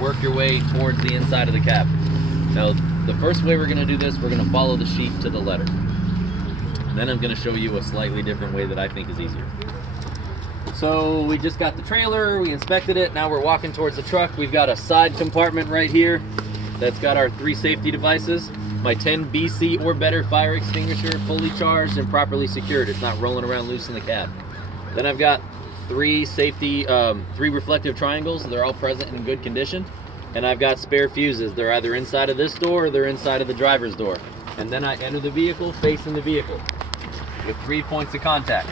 work your way towards the inside of the cab. Now, the first way we're gonna do this, we're gonna follow the sheet to the letter. Then I'm gonna show you a slightly different way that I think is easier. So we just got the trailer, we inspected it, now we're walking towards the truck. We've got a side compartment right here that's got our 3 safety devices. My 10 BC or better fire extinguisher, fully charged and properly secured. It's not rolling around loose in the cab. Then I've got 3 reflective triangles. They're all present and in good condition. And I've got spare fuses. They're either inside of this door or they're inside of the driver's door. And then I enter the vehicle, facing the vehicle, with 3 points of contact.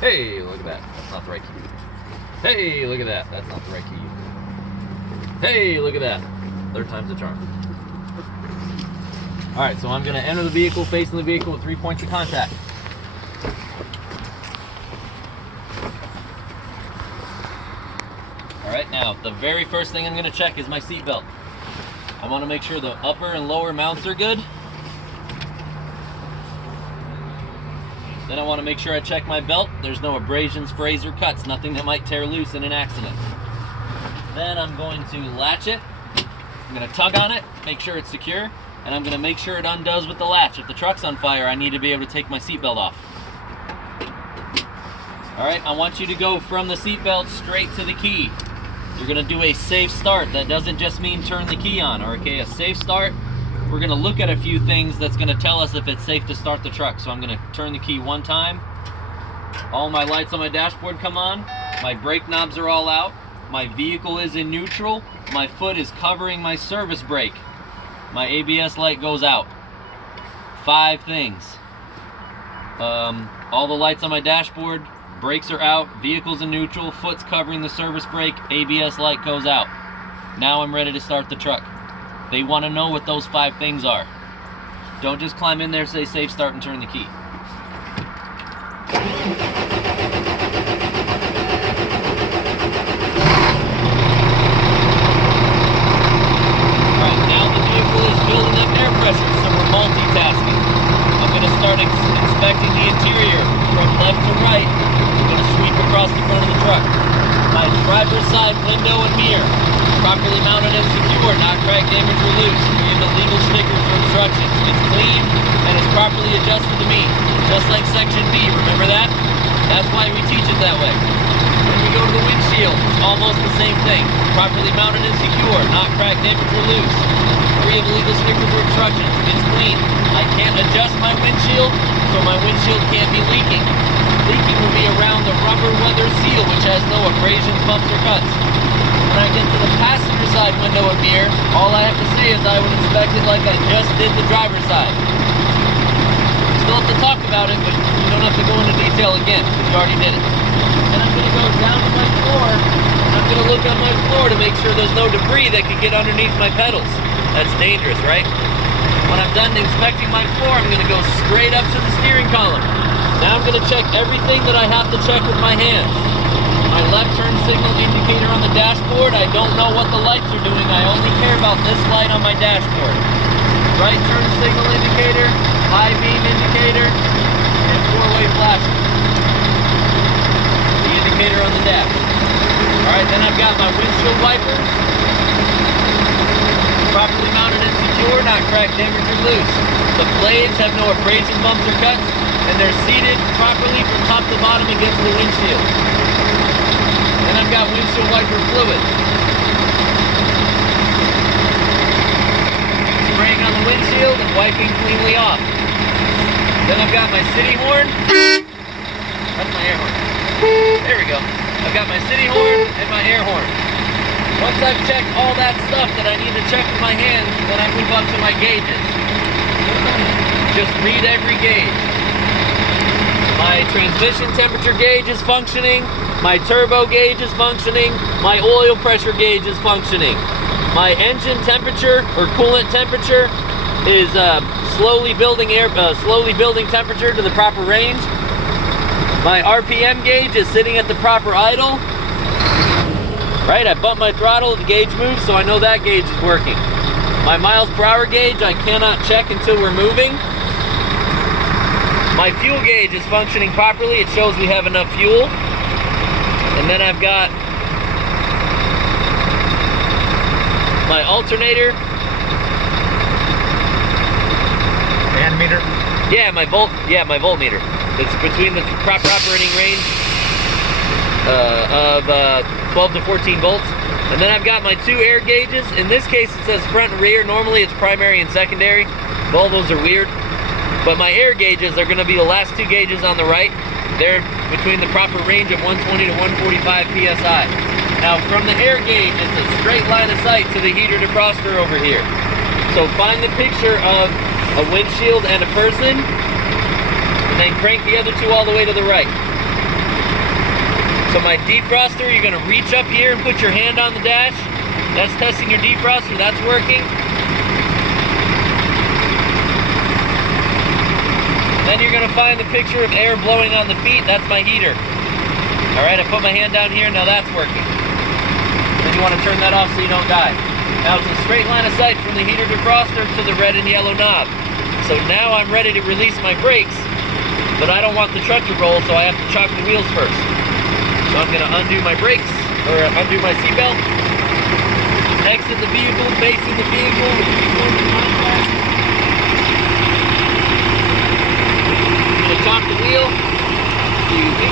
Hey, look at that. That's not the right key. Hey, look at that. That's not the right key. Hey, look at that. 3rd time's the charm. All right, so I'm gonna enter the vehicle, facing the vehicle with 3 points of contact. All right, now, the very first thing I'm gonna check is my seat belt. I wanna make sure the upper and lower mounts are good. Then I wanna make sure I check my belt. There's no abrasions, frays, or cuts, nothing that might tear loose in an accident. Then I'm going to latch it. I'm gonna tug on it, make sure it's secure, and I'm gonna make sure it undoes with the latch. If the truck's on fire, I need to be able to take my seatbelt off. All right, I want you to go from the seatbelt straight to the key. You're gonna do a safe start. That doesn't just mean turn the key on, okay? A safe start, we're gonna look at a few things that's gonna tell us if it's safe to start the truck. So I'm gonna turn the key 1 time. All my lights on my dashboard come on. My brake knobs are all out. My vehicle is in neutral. My foot is covering my service brake. My ABS light goes out. 5 things. All the lights on my dashboard, brakes are out, vehicle's in neutral, foot's covering the service brake, ABS light goes out. Now I'm ready to start the truck. They want to know what those 5 things are. Don't just climb in there, say safe start, and turn the key. Building up air pressure, so we're multitasking. I'm going to start inspecting the interior from left to right. I'm going to sweep across the front of the truck. My driver's side window and mirror, properly mounted and secure, not cracked, damaged, or loose. Give illegal stickers or obstructions. It's clean and it's properly adjusted to me, just like Section B. Remember that? That's why we teach it that way. When we go to the windshield, it's almost the same thing. Properly mounted and secure, not cracked, damaged, or loose. Free of illegal stickers or obstructions. It's clean. I can't adjust my windshield, so my windshield can't be leaking. Leaking would be around the rubber weather seal, which has no abrasions, bumps, or cuts. When I get to the passenger side window and mirror, all I have to say is I would inspect it like I just did the driver's side. We still have to talk about it, but you don't have to go into detail again, because you already did it. Then I'm going to go down to my floor, and I'm going to look on my floor to make sure there's no debris that could get underneath my pedals. That's dangerous, right? When I'm done inspecting my floor, I'm gonna go straight up to the steering column. Now I'm gonna check everything that I have to check with my hands. My left turn signal indicator on the dashboard, I don't know what the lights are doing. I only care about this light on my dashboard. Right turn signal indicator, high beam indicator, and 4-way flashing. The indicator on the dash. All right, then I've got my windshield wipers. Properly mounted and secure, not cracked, damaged, or loose. The blades have no abrasion, bumps, or cuts, and they're seated properly from top to bottom against the windshield. Then I've got windshield wiper fluid. Spraying on the windshield and wiping cleanly off. Then I've got my city horn. That's my air horn. There we go. I've got my city horn and my air horn. Once I've checked all that stuff that I need to check with my hands, then I move up to my gauges. Just read every gauge. My transmission temperature gauge is functioning, my turbo gauge is functioning, my oil pressure gauge is functioning. My engine temperature or coolant temperature is slowly building temperature to the proper range. My RPM gauge is sitting at the proper idle. Right, I bump my throttle, the gauge moves, so I know that gauge is working. My miles per hour gauge, I cannot check until we're moving. My fuel gauge is functioning properly. It shows we have enough fuel. And then I've got my alternator. Meter? Yeah, my voltmeter. It's between the proper operating range of 12 to 14 volts. And then I've got my 2 air gauges. In this case, it says front and rear. Normally, it's primary and secondary. Volvos are weird. But my air gauges are going to be the last 2 gauges on the right. They're between the proper range of 120 to 145 PSI. Now, from the air gauge, it's a straight line of sight to the heater defroster over here. So find the picture of a windshield and a person, and then crank the other 2 all the way to the right. So my defroster, you're gonna reach up here and put your hand on the dash. That's testing your defroster, that's working. Then you're gonna find the picture of air blowing on the feet, that's my heater. All right, I put my hand down here, now that's working. Then you wanna turn that off so you don't die. Now it's a straight line of sight from the heater defroster to the red and yellow knob. So now I'm ready to release my brakes, but I don't want the truck to roll, so I have to chock the wheels first. So I'm gonna undo my brakes, or undo my seatbelt, exit the vehicle, facing the vehicle, the vehicle in contact. I'm gonna chock the wheel. Excuse me.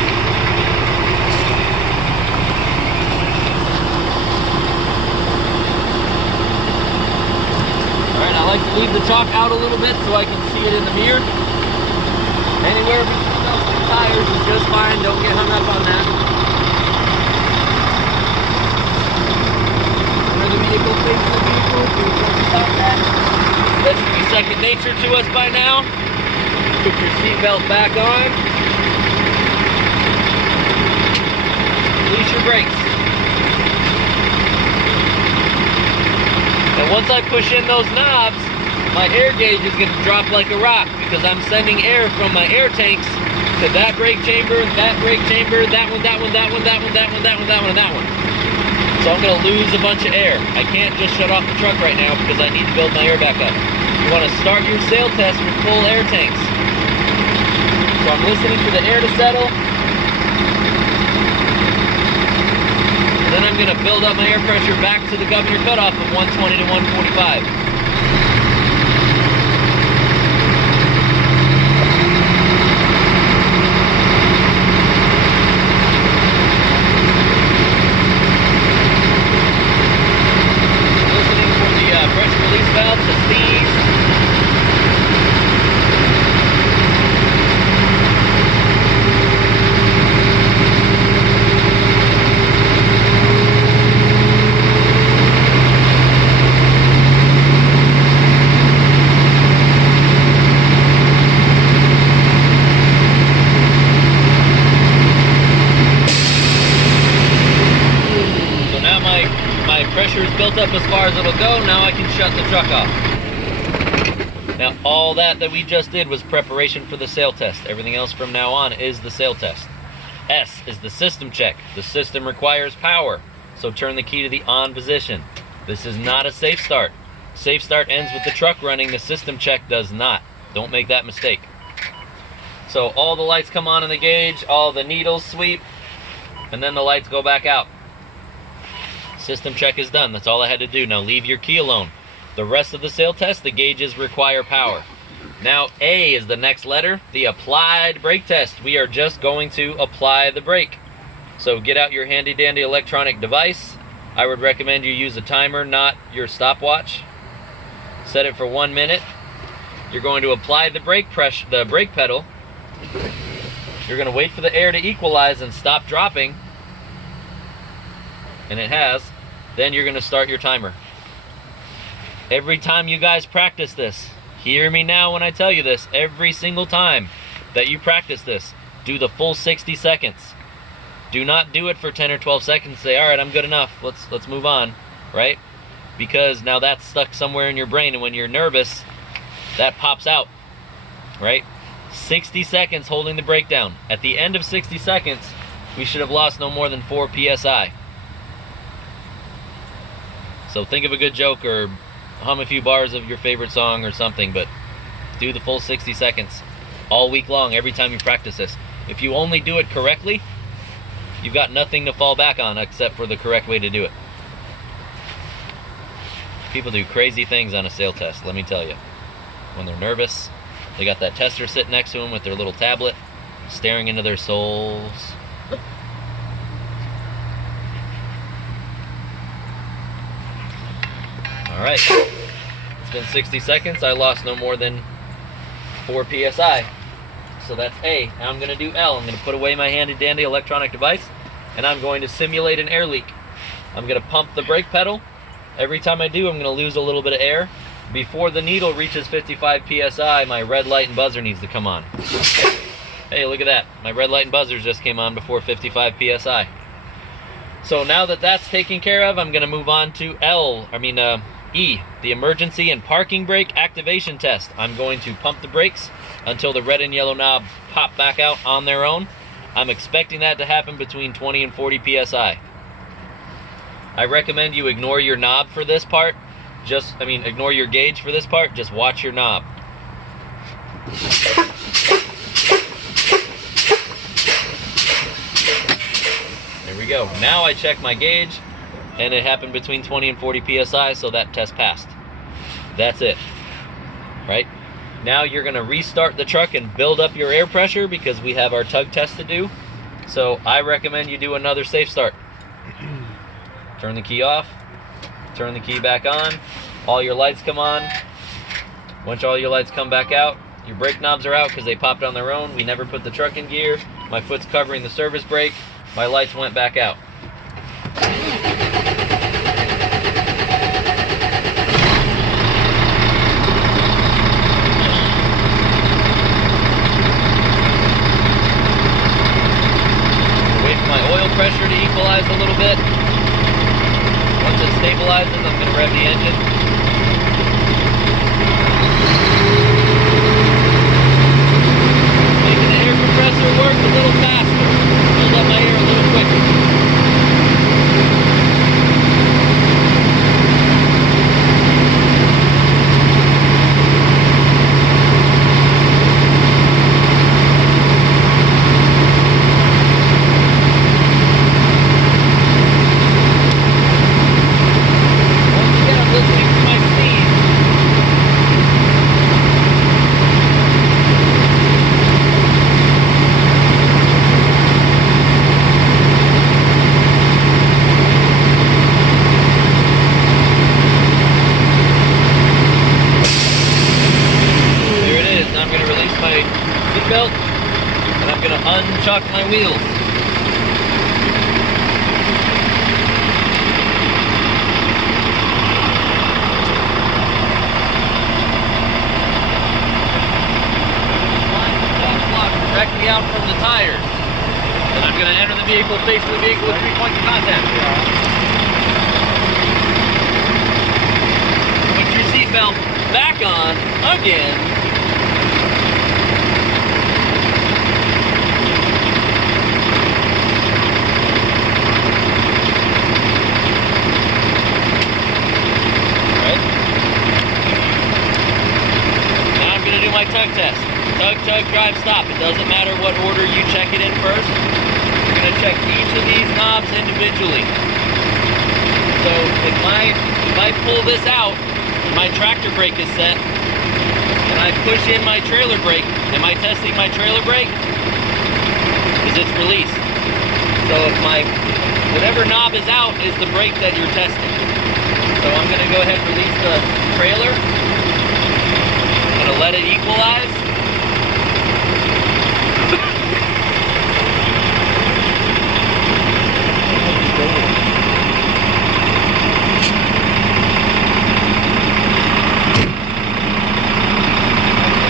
Alright, I like to leave the chalk out a little bit so I can see it in the mirror. Anywhere between those 2 tires is just fine, don't get hung up on that. Where the vehicle, facing the vehicle, do contact. That should be second nature to us by now. Put your seatbelt back on. Release your brakes. And once I push in those knobs, my air gauge is going to drop like a rock because I'm sending air from my air tanks to that brake chamber, that brake chamber, that one, that one, that one, that one, that one, that one, that one, and that one. So I'm going to lose a bunch of air. I can't just shut off the truck right now because I need to build my air back up. You want to start your sail test with full air tanks. So I'm listening for the air to settle. Then I'm going to build up my air pressure back to the governor cutoff of 120 to 145. Listening for the pressure release valve to sneeze. Pressure is built up as far as it'll go. Now I can shut the truck off. Now all that we just did was preparation for the sail test. Everything else from now on is the sail test. S is the system check. The system requires power, so turn the key to the on position. This is not a safe start. Safe start ends with the truck running. The system check does not. Don't make that mistake. So all the lights come on in the gauge, all the needles sweep, and then the lights go back out. System check is done. That's all I had to do. Now leave your key alone. The rest of the sail test, the gauges require power. Now A is the next letter, the applied brake test. We are just going to apply the brake. So get out your handy dandy electronic device. I would recommend you use a timer, not your stopwatch. Set it for 1 minute. You're going to apply the brake pressure, the brake pedal. You're going to wait for the air to equalize and stop dropping. And it has. Then you're going to start your timer. Every time you guys practice this, hear me now when I tell you this, every single time that you practice this, do the full 60 seconds. Do not do it for 10 or 12 seconds. Say, all right, I'm good enough. Let's move on, right? Because now that's stuck somewhere in your brain, and when you're nervous, that pops out, right? 60 seconds holding the brake down. At the end of 60 seconds, we should have lost no more than 4 PSI. So think of a good joke or hum a few bars of your favorite song or something, but do the full 60 seconds all week long every time you practice this. If you only do it correctly, you've got nothing to fall back on except for the correct way to do it. People do crazy things on a sail test, let me tell you. When they're nervous, they got that tester sitting next to them with their little tablet, staring into their souls. All right, it's been 60 seconds. I lost no more than 4 PSI. So that's A. Now I'm going to do L. I'm going to put away my handy dandy electronic device, and I'm going to simulate an air leak. I'm going to pump the brake pedal. Every time I do, I'm going to lose a little bit of air. Before the needle reaches 55 PSI, my red light and buzzer needs to come on. Hey, look at that. My red light and buzzers just came on before 55 PSI. So now that that's taken care of, I'm going to move on to E, the emergency and parking brake activation test. I'm going to pump the brakes until the red and yellow knob pop back out on their own. I'm expecting that to happen between 20 and 40 PSI. I recommend you ignore your knob for this part. Ignore your gauge for this part. Just watch your knob. There we go. Now I check my gauge, and it happened between 20 and 40 PSI, so that test passed. That's it. Right? Now you're going to restart the truck and build up your air pressure because we have our tug test to do. So I recommend you do another safe start. Turn the key off. Turn the key back on. All your lights come on. Once all your lights come back out, your brake knobs are out because they popped on their own. We never put the truck in gear. My foot's covering the service brake. My lights went back out. Wait for my oil pressure to equalize a little bit. Once it stabilizes, I'm going to rev the engine. Making the air compressor work a little faster. Build up my air a little quicker. Seatbelt, and I'm going to unchock my wheels. Directly out from the tires. And I'm going to enter the vehicle, face the vehicle with 3 points of contact. Put your seatbelt back on again. My tug test. Tug, drive, stop. It doesn't matter what order you check it in first. You're going to check each of these knobs individually. So if I pull this out, my tractor brake is set, and I push in my trailer brake, am I testing my trailer brake? Because it's released. So if whatever knob is out is the brake that you're testing. So I'm going to go ahead and release the trailer. Let it equalize.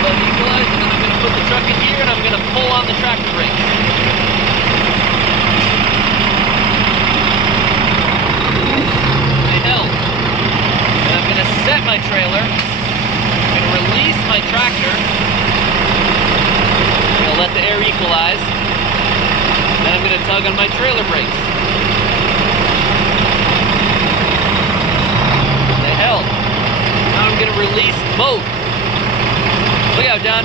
Let it equalize, and then I'm going to put the truck in gear, and I'm going to pull on the tractor brakes. They held. And I'm going to set my trailer. Release my tractor. I'm going to let the air equalize. Then I'm going to tug on my trailer brakes. They held. Now I'm going to release both. Look out, John.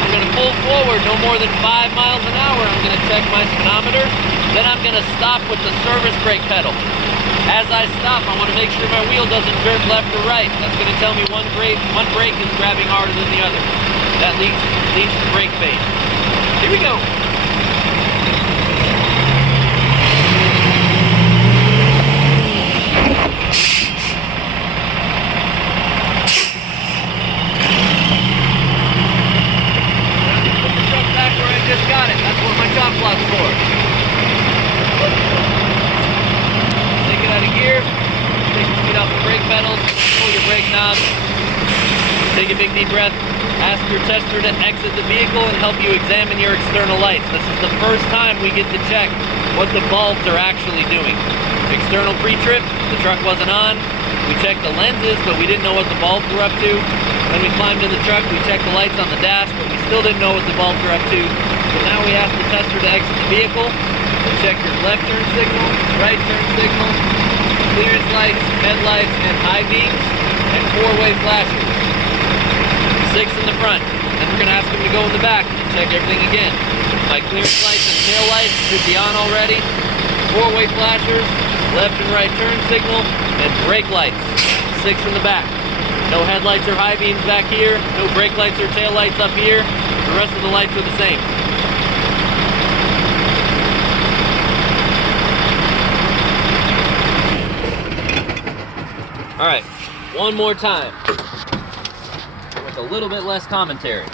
I'm gonna pull forward no more than 5 miles an hour. I'm gonna check my speedometer. Then I'm gonna stop with the service brake pedal. As I stop, I wanna make sure my wheel doesn't jerk left or right. That's gonna tell me one brake is grabbing harder than the other. That leads to brake fade. Here we go. Just got it. That's what my chop block's for. Take it out of gear. Take your feet off the brake pedals. Pull your brake knob. Take a big deep breath. Ask your tester to exit the vehicle and help you examine your external lights. This is the first time we get to check what the bulbs are actually doing. External pre-trip, the truck wasn't on. We checked the lenses, but we didn't know what the bulbs were up to. Then we climbed in the truck, we checked the lights on the dash, but we still didn't know what the bulbs were up to. So now we ask the tester to exit the vehicle and check your left turn signal, right turn signal, clearance lights, headlights, and high beams, and four-way flashers. 6 in the front. Then we're gonna ask him to go in the back and check everything again. My clearance lights and tail lights should be on already. Four-way flashers, left and right turn signal, and brake lights. 6 in the back. No headlights or high beams back here. No brake lights or tail lights up here. The rest of the lights are the same. All right, one more time with a little bit less commentary.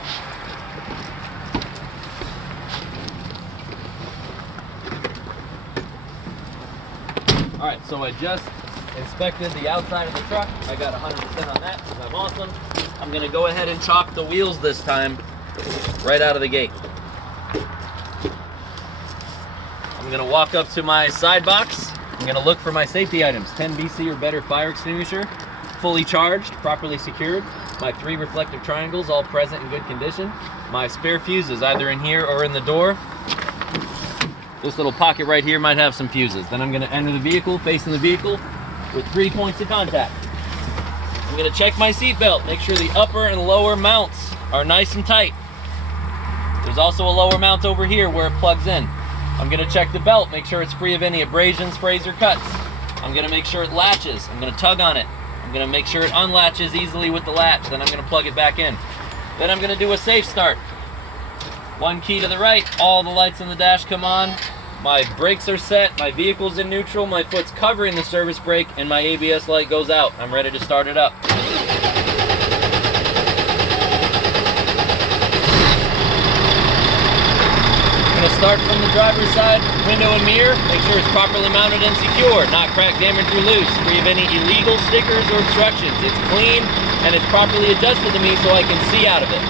All right, so I just inspected the outside of the truck. I got 100% on that because I'm awesome. I'm gonna go ahead and chalk the wheels this time right out of the gate. I'm gonna walk up to my side box. I'm gonna look for my safety items. 10 BC or better fire extinguisher, fully charged, properly secured. My 3 reflective triangles, all present in good condition. My spare fuses, either in here or in the door. This little pocket right here might have some fuses. Then I'm gonna enter the vehicle, facing the vehicle, with 3 points of contact. I'm gonna check my seat belt, make sure the upper and lower mounts are nice and tight. There's also a lower mount over here where it plugs in. I'm gonna check the belt, make sure it's free of any abrasions, frays, or cuts. I'm gonna make sure it latches. I'm gonna tug on it. I'm gonna make sure it unlatches easily with the latch. Then I'm gonna plug it back in. Then I'm gonna do a safe start. 1 key to the right, all the lights on the dash come on. My brakes are set, my vehicle's in neutral, my foot's covering the service brake, and my ABS light goes out. I'm ready to start it up. I'm gonna start from the driver's side, window and mirror, make sure it's properly mounted and secure, not cracked, damaged, or loose, free of any illegal stickers or obstructions. It's clean and it's properly adjusted to me so I can see out of it.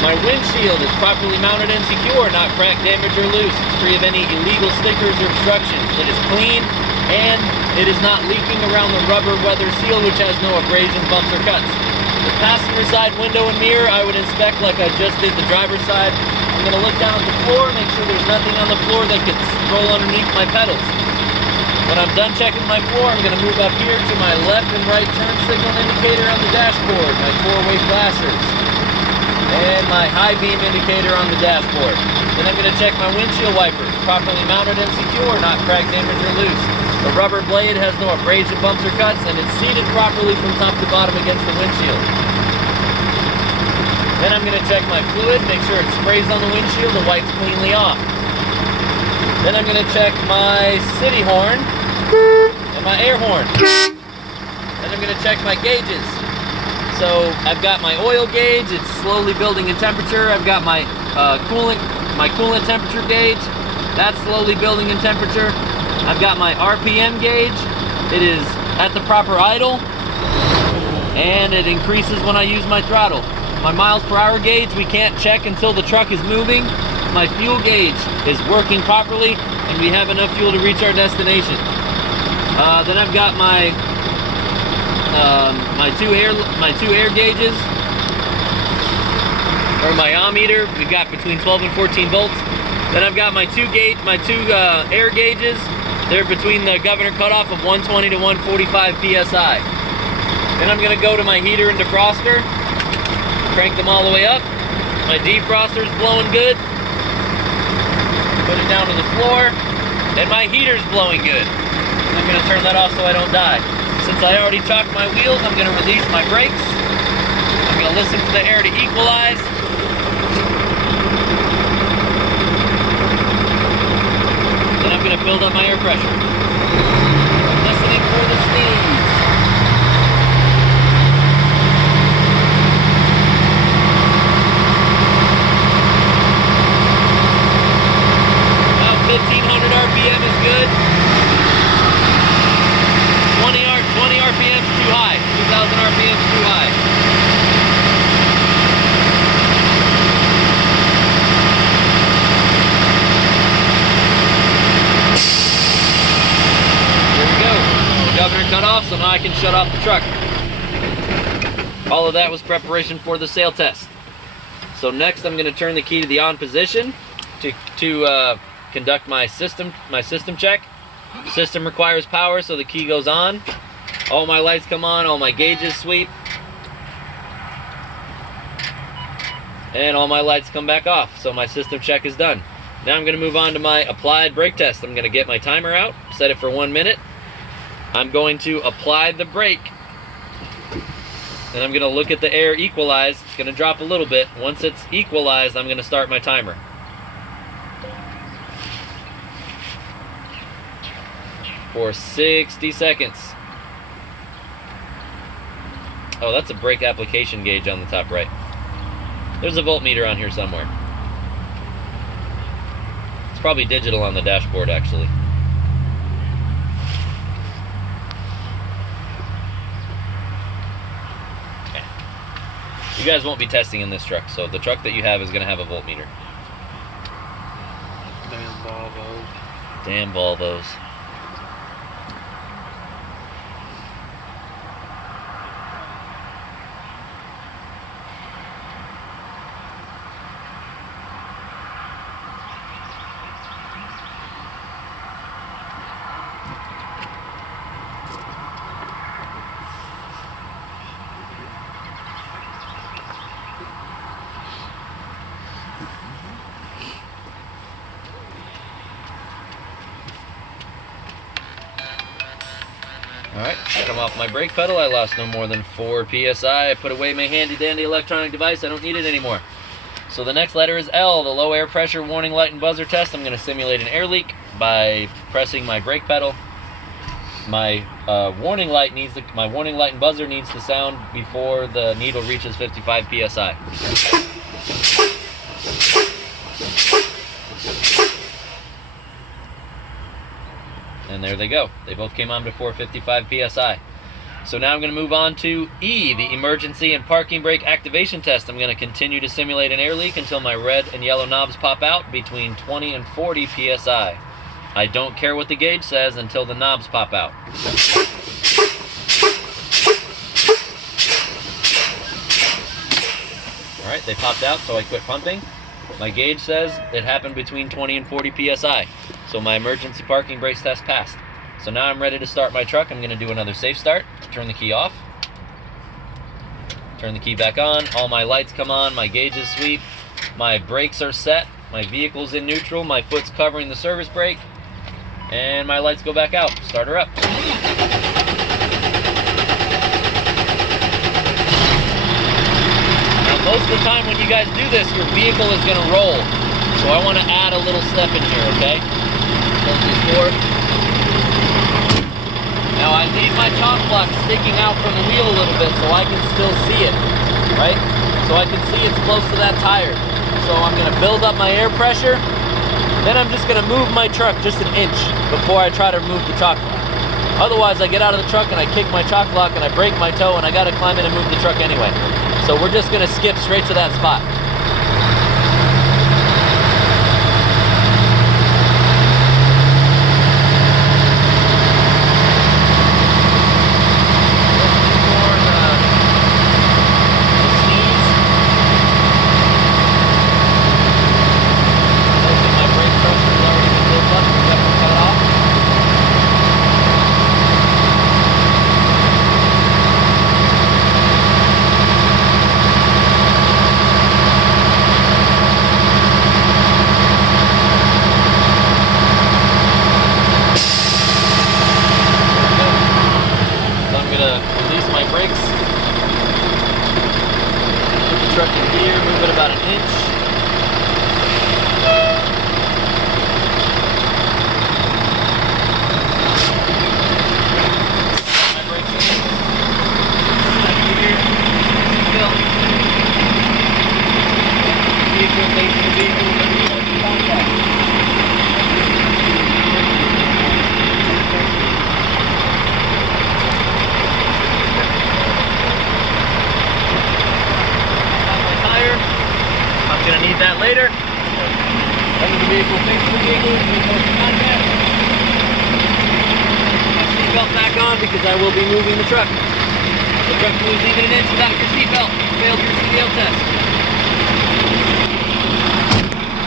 My windshield is properly mounted and secure, not cracked, damaged, or loose. It's free of any illegal stickers or obstructions. It is clean, and it is not leaking around the rubber weather seal, which has no abrasions, bumps, or cuts. The passenger side window and mirror, I would inspect like I just did the driver's side. I'm gonna look down at the floor, make sure there's nothing on the floor that could roll underneath my pedals. When I'm done checking my floor, I'm gonna move up here to my left and right turn signal indicator on the dashboard, my four-way flashers, and my high beam indicator on the dashboard. Then I'm gonna check my windshield wipers, properly mounted and secure, not cracked, damaged, or loose. The rubber blade has no abrasion, bumps, or cuts, and it's seated properly from top to bottom against the windshield. Then I'm gonna check my fluid, make sure it sprays on the windshield and wipes cleanly off. Then I'm gonna check my city horn and my air horn. Then I'm gonna check my gauges. So I've got my oil gauge, it's slowly building in temperature. I've got my coolant temperature gauge, that's slowly building in temperature. I've got my RPM gauge, it is at the proper idle, and it increases when I use my throttle. My miles per hour gauge we can't check until the truck is moving. My fuel gauge is working properly, and we have enough fuel to reach our destination. Then I've got my two air gauges, or my ammeter. We've got between 12 and 14 volts. Then I've got my two air gauges. They're between the governor cutoff of 120 to 145 psi. Then I'm gonna go to my heater and defroster, crank them all the way up, My defroster's blowing good. Put it down to the floor. And my heater's blowing good. I'm gonna turn that off so I don't die. Since I already chocked my wheels, I'm gonna release my brakes. I'm gonna listen to the air to equalize. Then I'm gonna build up my air pressure. Listening for the sneeze. About 1500 RPM is good. 20 RPM is too high. 2000 RPM is too high. Governor cut off, so now I can shut off the truck. All of that was preparation for the sail test. So next I'm going to turn the key to the on position to conduct my system check. The system requires power, so the key goes on. All my lights come on, all my gauges sweep. And all my lights come back off, so my system check is done. Now I'm going to move on to my applied brake test. I'm going to get my timer out, set it for 1 minute. I'm going to apply the brake, and I'm going to look at the air equalize. It's going to drop a little bit. Once it's equalized, I'm going to start my timer. For 60 seconds. Oh, that's a brake application gauge on the top right. There's a voltmeter on here somewhere. It's probably digital on the dashboard, actually. You guys won't be testing in this truck, so the truck that you have is going to have a voltmeter. Damn Volvos. Damn Volvos. Alright, come off my brake pedal. I lost no more than 4 PSI. I put away my handy dandy electronic device. I don't need it anymore. So the next letter is L, the low air pressure warning light and buzzer test. I'm going to simulate an air leak by pressing my brake pedal. My warning light and buzzer needs to sound before the needle reaches 55 PSI. And there they go. They both came on before 55 PSI. So now I'm going to move on to E, the emergency and parking brake activation test. I'm going to continue to simulate an air leak until my red and yellow knobs pop out between 20 and 40 PSI. I don't care what the gauge says until the knobs pop out. Alright, they popped out, so I quit pumping. My gauge says it happened between 20 and 40 PSI. So my emergency parking brakes test passed. So now I'm ready to start my truck. I'm going to do another safe start. Turn the key off. Turn the key back on. All my lights come on. My gauges sweep. My brakes are set. My vehicle's in neutral. My foot's covering the service brake. And my lights go back out. Start her up. Now most of the time when you guys do this, your vehicle is going to roll. So I want to add a little step in here, okay? Close this door. Now I need my chalk block sticking out from the wheel a little bit so I can still see it, right? So I can see it's close to that tire. So I'm gonna build up my air pressure. Then I'm just gonna move my truck just an inch before I try to remove the chalk block. Otherwise I get out of the truck and I kick my chalk block and I break my toe and I gotta climb in and move the truck anyway. So we're just gonna skip straight to that spot. Make sure the igloo is in close contact. My seatbelt back on because I will be moving the truck. The truck moves even an inch without your seatbelt. Failed your CDL test.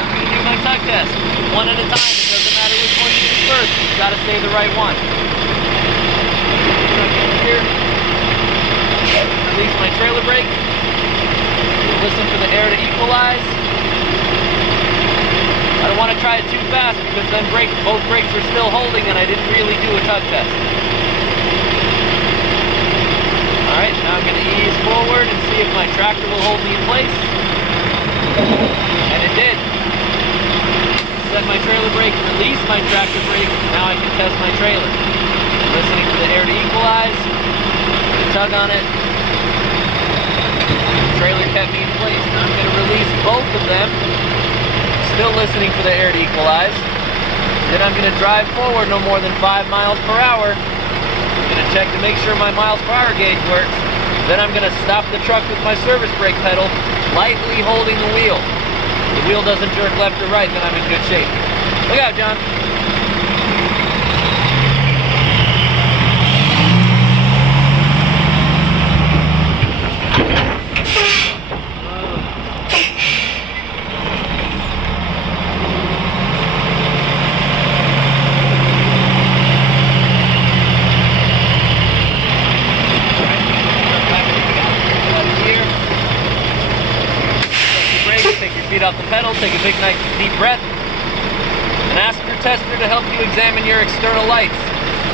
I'm going to do my tug test. One at a time. It doesn't matter which one you do first. You've got to say the right one. Truck over here. Release my trailer brake. Listen for the air to equalize. I don't want to try it too fast because then both brakes are still holding and I didn't really do a tug test. Alright, now I'm going to ease forward and see if my tractor will hold me in place. And it did. Set my trailer brake, release my tractor brake, now I can test my trailer. I'm listening for the air to equalize, tug on it. The trailer kept me in place. Now I'm going to release both of them. Still listening for the air to equalize. Then I'm going to drive forward no more than 5 miles per hour. I'm going to check to make sure my miles per hour gauge works. Then I'm going to stop the truck with my service brake pedal, lightly holding the wheel. If the wheel doesn't jerk left or right, then I'm in good shape. Look out, John. Take your feet off the pedal, take a big, nice, deep breath, and ask your tester to help you examine your external lights.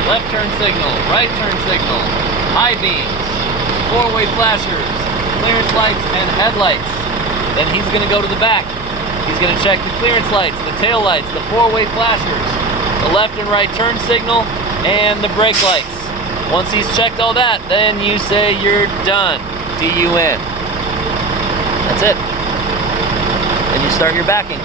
Left turn signal, right turn signal, high beams, four-way flashers, clearance lights, and headlights. Then he's going to go to the back. He's going to check the clearance lights, the tail lights, the four-way flashers, the left and right turn signal, and the brake lights. Once he's checked all that, then you say you're done. D-U-N. That's it. Then you start your backing.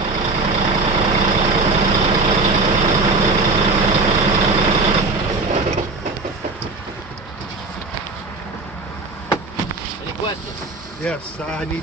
Any questions? Yes, I need